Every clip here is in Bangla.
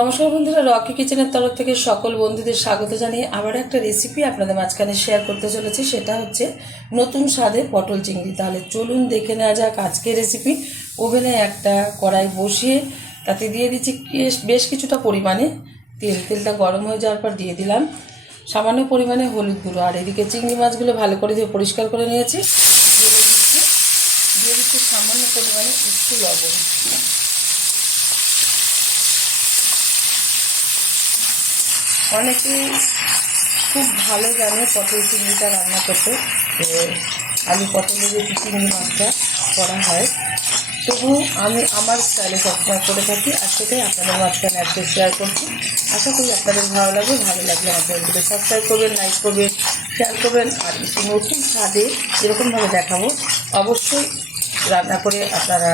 নমস্কার বন্ধুরা, রকি কিচেনের তরফ থেকে সকল বন্ধুদের স্বাগত জানিয়ে আবার একটা রেসিপি আপনাদের মাঝখানে শেয়ার করতে চলেছি। সেটা হচ্ছে নতুন স্বাদের পটল চিংড়ি। তাহলে চলুন দেখে নেওয়া যাক আজকের রেসিপি। ওভেনে একটা কড়াই বসিয়ে তাতে দিয়ে দিচ্ছি বেশ কিছুটা পরিমাণে তেল। তেলটা গরম হয়ে যাওয়ার পর দিয়ে দিলাম সামান্য পরিমাণে হলুদ গুঁড়ো। আর এদিকে চিংড়ি মাছগুলো ভালো করে ধুয়ে পরিষ্কার করে নিয়েছি। দিয়ে দিচ্ছি সামান্য পরিমাণে একটু লবণ। অনেকে খুব ভালো জানে পটল চিংড়িটা রান্না করতে, আলু পটলের যে চিংড়ি মাছটা করা হয়, তবু আমি আমার স্টাইলে সবসময় করে থাকি। আর সেটাই আপনাদের মাঝখানে আজকে শেয়ার করছি। আশা করি আপনাদের ভালো লাগবে। ভালো লাগলে আমার চ্যানেলটিকে সাবস্ক্রাইব করবেন, লাইক করবেন, শেয়ার করবেন। আর একটু নতুন স্বাদে যেরকমভাবে দেখাবো অবশ্যই রান্না করে আপনারা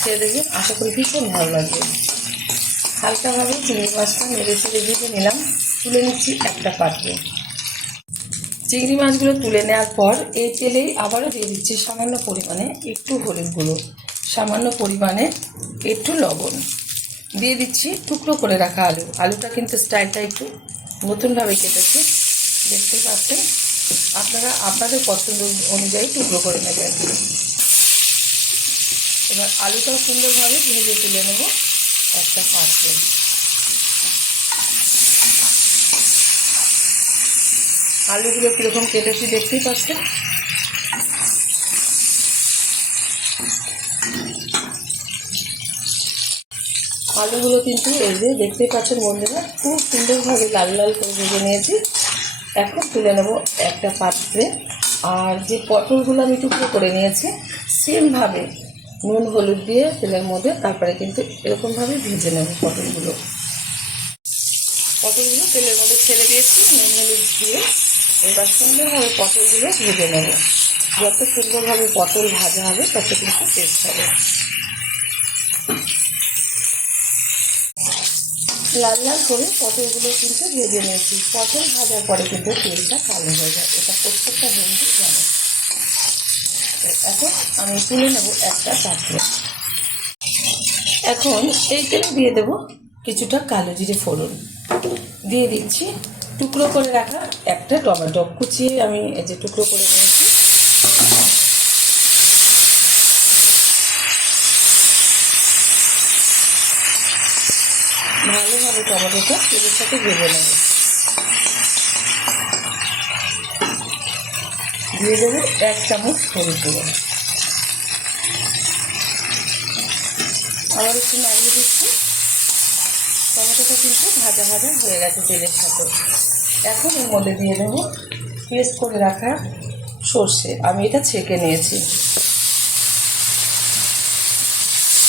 খেয়ে দেখবেন। আশা করি ভীষণ ভালো লাগবে। হালকাভাবে চিংড়ি মাছটা নেড়ে চেড়ে দিয়ে নিলাম। তুলে নিচ্ছি একটা পাত্রে। চিংড়ি মাছগুলো তুলে নেওয়ার পর এই তেলেই আবারও দিয়ে দিচ্ছি সামান্য পরিমাণে একটু হলুদ গুঁড়ো, সামান্য পরিমাণে একটু লবণ। দিয়ে দিচ্ছি টুকরো করে রাখা আলু। আলুটা কিন্তু স্টাইলটা একটু নতুনভাবে কেটেছি, দেখতেই পাচ্ছেন। আপনারা আপনাদের পছন্দ অনুযায়ী টুকরো করে নেবেন। এবার আলুটাও সুন্দরভাবে ভেজে তুলে নেব একটা পাত্রে। আলুগুলো কীরকম কেটেছি দেখতেই পাচ্ছেন। আলুগুলো কিন্তু এই যে দেখতেই পাচ্ছেন বন্ধুরা, খুব সুন্দরভাবে লাল লাল করে ভেজে নিয়েছি। এখন তুলে নেব একটা পাত্রে। আর যে পটলগুলো আমি টুকরো করে নিয়েছি, সেমভাবে নুন হলুদ দিয়ে তেলের মধ্যে তারপরে কিন্তু এরকমভাবে ভেজে নেব পটলগুলো। তেলের মধ্যে ছেড়ে দিয়েছি নুন হলুদ দিয়ে। এবার সুন্দরভাবে পটলগুলো ভেজে নেব। যত সুন্দরভাবে পটল ভাজা হবে তত কিন্তু টেস্ট হবে। লাল লাল করে পটলগুলো কিন্তু ভেজে নিয়েছি। পটল ভাজার পরে কিন্তু তেলটা কালো হয়ে যায়, এটা প্রত্যেকটা বন্ধু জানে। এখন আমি তুলে নেব একটা পাত্রে। এখন এই তেলে দিয়ে দেব কিছুটা কালো জিরে ফোড়ন। দিয়ে দিচ্ছি টুকরো করে রাখা একটা টমেটো, কুচিয়ে আমি এই যে টুকরো করে নিয়েছি। ভালোভাবে টমেটোটা তেলের সাথে ভেজে নেব। দিয়ে দেবো 1 চামচ হলুদ গুঁড়ো। আবার একটু নাড়িয়ে দিচ্ছি। টমেটোটা কিন্তু ভাজা ভাজা হয়ে গেছে তেলের সাথে। এখন এর মধ্যে দিয়ে দেবো পেস্ট করে রাখা সর্ষে। আমি এটা ছেঁকে নিয়েছি।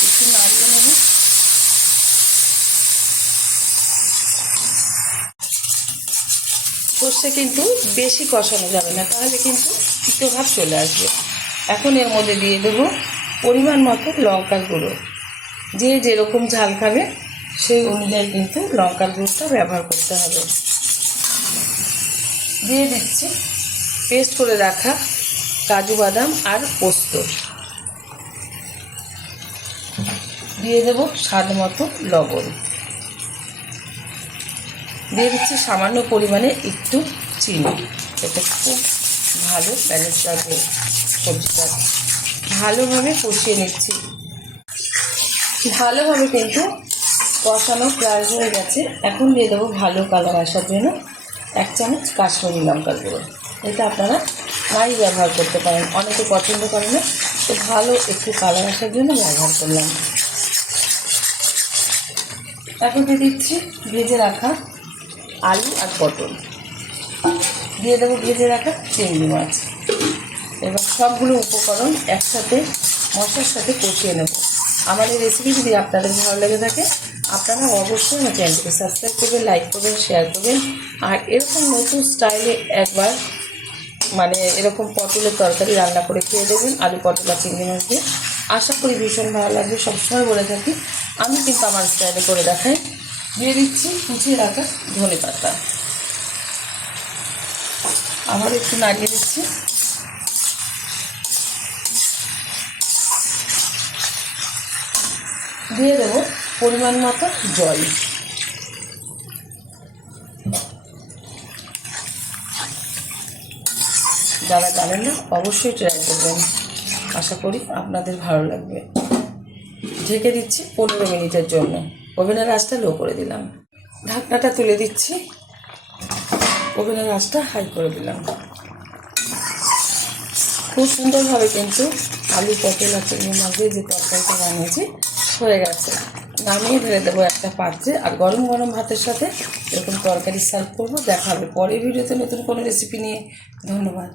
একটু নাড়িয়ে নেব। সর্ষে কিন্তু বেশি কষানো যাবে না, তাহলে কিন্তু তিতো ভাব চলে আসবে। এখন এর মধ্যে দিয়ে দেবো পরিমাণ মতো লঙ্কার গুঁড়ো। যে যেরকম ঝাল খাবে সেই অনুযায়ী কিন্তু লঙ্কার গুঁড়োটা ব্যবহার করতে হবে। দিয়ে দিচ্ছি পেস্ট করে রাখা কাজু বাদাম আর পোস্ত। দিয়ে দেবো স্বাদ মতো লবণ। দিয়ে দিচ্ছি সামান্য পরিমাণে একটু চিনি। এটা খুব ভালো ব্যালেন্স রাখবে সবজিটা। ভালোভাবে কষিয়ে নিচ্ছি। ভালোভাবে কিন্তু কষানো প্রায় হয়ে গেছে। এখন দিয়ে দেবো ভালো কালার আসার জন্য 1 চামচ কাশ্মীরি লঙ্কার গুঁড়ো। এটা আপনারা নাই ব্যবহার করতে পারেন, অনেকে পছন্দ করে না, তো ভালো একটু কালার আসার জন্য ব্যবহার করলাম। এখন দিয়ে দিচ্ছি ভেজে রাখা আলু আর পটল। দিয়ে দেবো ভেজে রাখা চিংড়ি মাছ। এবার সবগুলো উপকরণ একসাথে মশলার সাথে কষিয়ে নেব। আমার এই রেসিপি যদি আপনাদের ভালো লেগে থাকে আপনারা অবশ্যই আমার চ্যানেলটিকে সাবস্ক্রাইব করবেন, লাইক করবেন, শেয়ার করবেন। আর এরকম নতুন স্টাইলে একবার মানে এরকম পটলের তরকারি রান্না করে খেয়ে দেবেন, আলু পটল আর চিংড়ি মাছ দিয়ে। আশা করি ভীষণ ভালো লাগবে। সবসময় বলে থাকি, আমি কিন্তু আমার স্টাইলে করে দেখাই। দিয়ে দিচ্ছি কুচিয়ে রাখা ধনে পাতা, আবার একটু নাড়িয়ে দিচ্ছি। দিয়ে দেবো পরিমাণ মতো জল। যারা জানেন না অবশ্যই ট্রাই করবেন, আশা করি আপনাদের ভালো লাগবে। ঢেকে দিচ্ছি 15 মিনিটের জন্য। ওভেনের আঁচটা লো করে দিলাম, ঢাকনাটা তুলে দিচ্ছি, ওভেনের আঁচটা হাই করে দিলাম। খুব সুন্দরভাবে কিন্তু আলু পটল আর চিংড়ি মাছ দিয়ে যে তরকারিটা বানিয়েছি হয়ে গেছে। নামিয়ে ঢেলে দেবো একটা পাত্রে, আর গরম গরম ভাতের সাথে এরকম তরকারি সার্ভ করবো। দেখা হবে পরের ভিডিওতে নতুন কোনো রেসিপি নিয়ে। ধন্যবাদ।